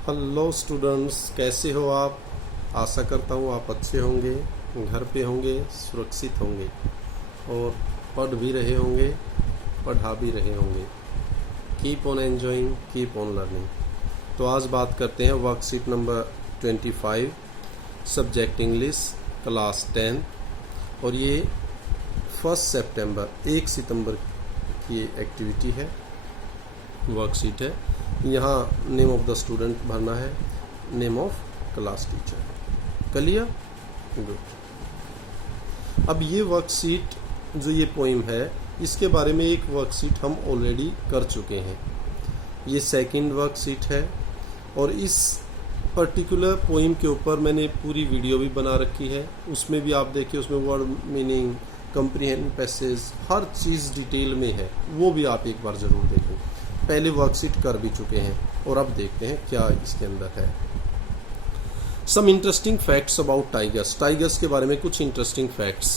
Hello students, कैसे हो आप। आशा करता हूँ आप अच्छे होंगे, घर पे होंगे, सुरक्षित होंगे और पढ़ भी रहे होंगे, पढ़ा भी रहे होंगे। Keep on enjoying, keep on learning. तो आज बात करते हैं worksheet number 25, subject English, class 10। और ये 1 सितंबर की एक्टिविटी है, वर्कशीट है। यहाँ नेम ऑफ द स्टूडेंट भरना है, name of class teacher. Clear, good. अब ये वर्कशीट जो ये पोइम है, इसके बारे में एक वर्कशीट हम ऑलरेडी कर चुके हैं। ये सेकंड वर्कशीट है और इस पर्टिकुलर पोइम के ऊपर मैंने पूरी वीडियो भी बना रखी है। उसमें भी आप देखिए, उसमें वर्ड मीनिंग, कंप्रीहेंड पैसेज, हर चीज़ डिटेल में है। वो भी आप एक बार ज़रूर देखें। पहले वर्कशीट कर भी चुके हैं और अब देखते हैं क्या इसके अंदर है। Some interesting facts about tigers. Tigers के बारे में कुछ interesting facts.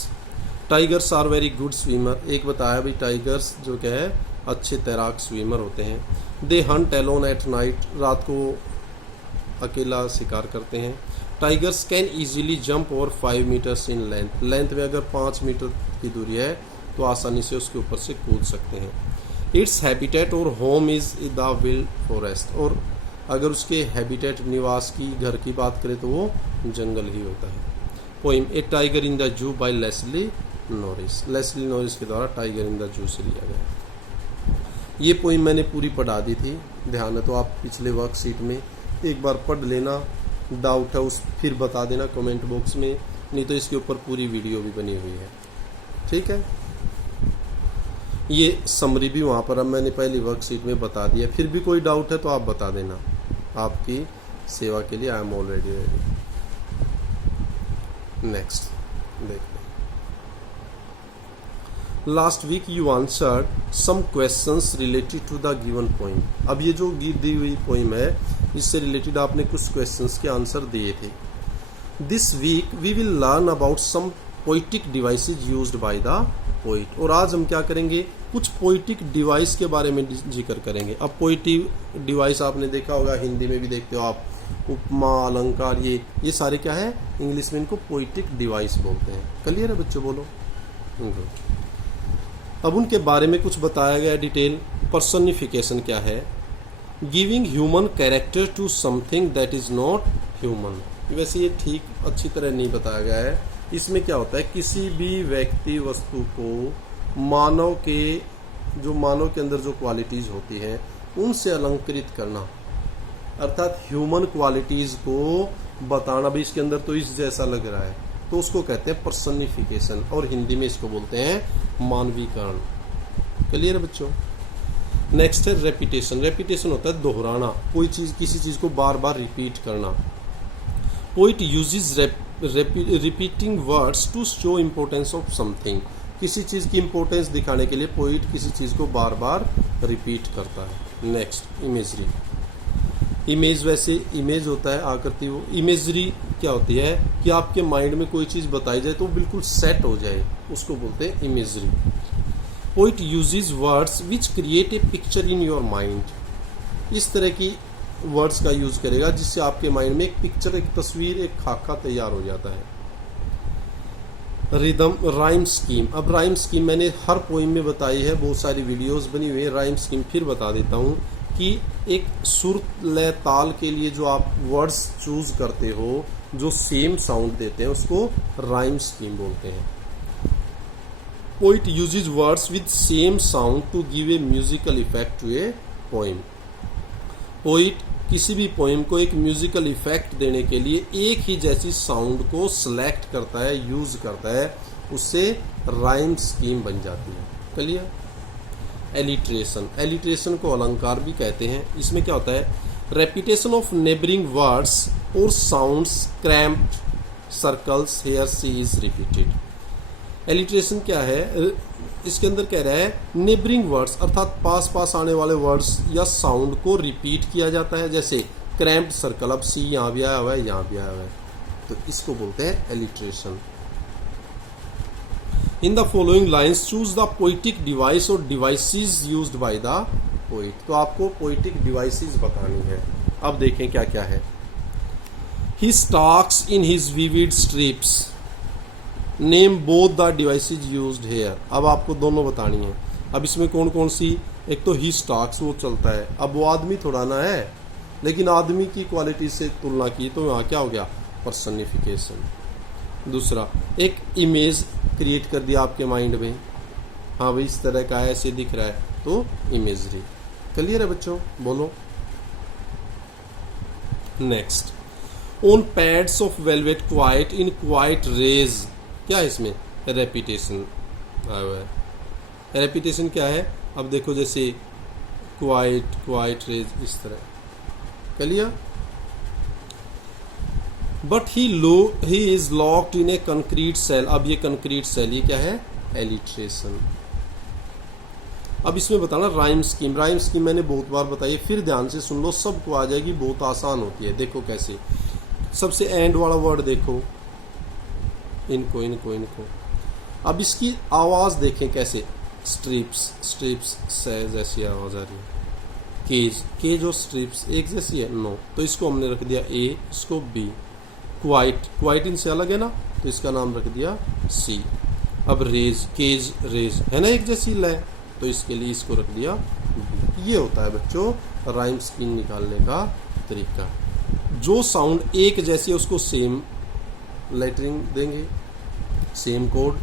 Tigers are very good swimmer. एक बताया भाई, टाइगर्स जो क्या है, अच्छे तैराक स्विमर होते हैं। They hunt alone at night. रात को अकेला शिकार करते हैं। Tigers can easily jump over 5 meters in length. Length में अगर 5 मीटर की दूरी है तो आसानी से उसके ऊपर से कूद सकते हैं। इट्स हैबिटेट और home is the wild forest. और अगर उसके हैबिटेट, निवास की, घर की बात करें तो वो जंगल ही होता है। Poem a tiger in the zoo by Leslie Norris. Leslie Norris के द्वारा टाइगर इन द जू से लिया गया। ये पोइम मैंने पूरी पढ़ा दी थी, ध्यान है तो आप पिछले वर्कशीट में एक बार पढ़ लेना। डाउट है उस फिर बता देना कमेंट बॉक्स में, नहीं तो इसके ऊपर पूरी वीडियो भी बनी हुई है। ठीक है, ये समरी भी वहाँ पर अब मैंने पहली वर्कशीट में बता दिया। फिर भी कोई डाउट है तो आप बता देना, आपकी सेवा के लिए I am already ready. Next देखते हैं। Last week you answered some questions related to the given poem. अब ये जो दी हुई पोइम है, इससे रिलेटेड आपने कुछ क्वेश्चंस के आंसर दिए थे। This week we will learn about some poetic devices used by the poet. और आज हम क्या करेंगे, कुछ पोइटिक डिवाइस के बारे में जिक्र करेंगे। अब पोइटिक डिवाइस आपने देखा होगा, हिंदी में भी देखते हो आप, उपमा, अलंकार, ये सारे क्या है, इंग्लिश में इनको पोइटिक डिवाइस बोलते हैं। क्लियर है बच्चों, बोलो। अब उनके बारे में कुछ बताया गया डिटेल। पर्सनिफिकेशन क्या है, giving human character to something that is not human. वैसे ये ठीक अच्छी तरह नहीं बताया गया है। इसमें क्या होता है, किसी भी व्यक्ति वस्तु को मानव के अंदर जो क्वालिटीज होती हैं उनसे अलंकृत करना, अर्थात ह्यूमन क्वालिटीज को बताना भी इसके अंदर तो इस जैसा लग रहा है, तो उसको कहते हैं पर्सनिफिकेशन, और हिंदी में इसको बोलते हैं मानवीकरण। क्लियर है बच्चों। नेक्स्ट है रेपिटेशन। रेपिटेशन होता है दोहराना, कोई चीज, किसी चीज को बार बार रिपीट करना। Poet uses repeating words to show importance of something. किसी चीज की इंपॉर्टेंस दिखाने के लिए पोइट किसी चीज को बार बार रिपीट करता है। Next imagery. इमेज, वैसे इमेज होता है आकृति, वो इमेजरी क्या होती है कि आपके माइंड में कोई चीज बताई जाए तो बिल्कुल सेट हो जाए, उसको बोलते हैं imagery. Poet uses words which create a picture in your mind. इस तरह की वर्ड्स का यूज करेगा जिससे आपके माइंड में एक पिक्चर, एक तस्वीर, एक खाका तैयार हो जाता है। Rhythm, rhyme scheme. अब राइम स्कीम मैंने हर पोइम में बताई है, बहुत सारी वीडियोस बनी हुई है। राइम स्कीम फिर बता देता हूँ कि एक सुर, लय, ताल के लिए जो आप वर्ड्स चूज करते हो, जो सेम साउंड देते हैं, उसको राइम स्कीम बोलते हैं। Poet uses words with same sound to give a musical effect to a poem. Poet किसी भी पोइम को एक म्यूजिकल इफेक्ट देने के लिए एक ही जैसी साउंड को सिलेक्ट करता है, यूज करता है, उससे राइम स्कीम बन जाती है। क्लियर। एलिट्रेशन। एलिट्रेशन को अलंकार भी कहते हैं। इसमें क्या होता है, रेपिटेशन ऑफ नेबरिंग वर्ड्स और sounds, cramped circles, here C is repeated. Alliteration क्या है, इसके अंदर कह रहा है नेबरिंग वर्ड्स, अर्थात पास पास आने वाले वर्ड्स या साउंड को रिपीट किया जाता है। जैसे क्रैम्प्ड सर्कल, अब सी यहाँ भी आया हुआ है, यहाँ भी आया हुआ है, तो इसको बोलते हैं alliteration. In the following lines choose the poetic device और devices used by the poet. तो आपको पोइटिक डिवाइसेस बतानी है। अब देखें क्या क्या है। He stalks in his vivid stripes, name both the devices used here. अब आपको दोनों बतानी है। अब इसमें कौन कौन सी, एक तो ही स्टॉक्स वो चलता है, अब वो आदमी थोड़ा ना है, लेकिन आदमी की क्वालिटी से तुलना की तो यहाँ क्या हो गया, पर्सनिफिकेशन। दूसरा, एक इमेज क्रिएट कर दिया आपके माइंड में, हाँ भाई इस तरह का है, ऐसे दिख रहा है, तो इमेजरी। क्लियर है बच्चों, बोलो। Next, on pads of velvet quiet in quiet rage, क्या है इसमें, रेपिटेशन आया हुआ है। रेपिटेशन क्या है, अब देखो जैसे क्वाइट क्वाइट रेज, इस तरह। Clear. But he is locked in a concrete cell, अब ये कंक्रीट सेल, ये क्या है, एलिट्रेशन। अब इसमें बताना राइम स्कीम। राइम स्कीम मैंने बहुत बार बताई, फिर ध्यान से सुन लो, सबको आ जाएगी, बहुत आसान होती है। देखो कैसे, सबसे एंड वाला वर्ड देखो, इनको इनको इनको। अब इसकी आवाज देखें कैसे, स्ट्रिप्स स्ट्रिप्स से जैसी आवाज आ रही है। केज केज और स्ट्रिप्स एक जैसी है, नो, तो इसको हमने रख दिया ए, इसको बी। क्वाइट क्वाइट इनसे अलग है ना, तो इसका नाम रख दिया सी। अब रेज केज रेज है ना एक जैसी लय, तो इसके लिए इसको रख दिया बी। ये होता है बच्चों राइम स्कीम निकालने का तरीका। जो साउंड एक जैसी है उसको सेम लेटरिंग देंगे, सेम कोड,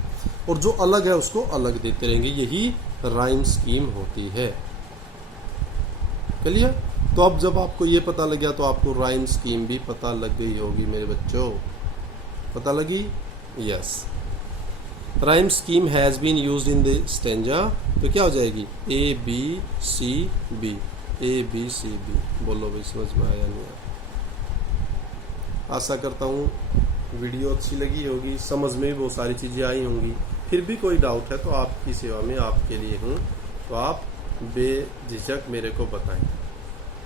और जो अलग है उसको अलग देते रहेंगे, यही राइम स्कीम होती है। क्लियर। तो अब जब आपको ये पता लग गया तो आपको राइम स्कीम भी पता लग गई होगी मेरे बच्चों, पता लगी, yes. Rhyme scheme has been used in the stanza, तो क्या हो जाएगी, A B C B, A B C B. बोलो भाई समझ में आया नहीं आया। आशा करता हूँ वीडियो अच्छी लगी होगी, समझ में भी बहुत सारी चीज़ें आई होंगी। फिर भी कोई डाउट है तो आपकी सेवा में आपके लिए हूँ, तो आप बेझिझक मेरे को बताएं।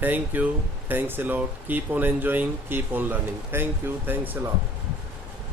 Thank you, thanks a lot, keep on enjoying, keep on learning. Thank you, thanks a lot.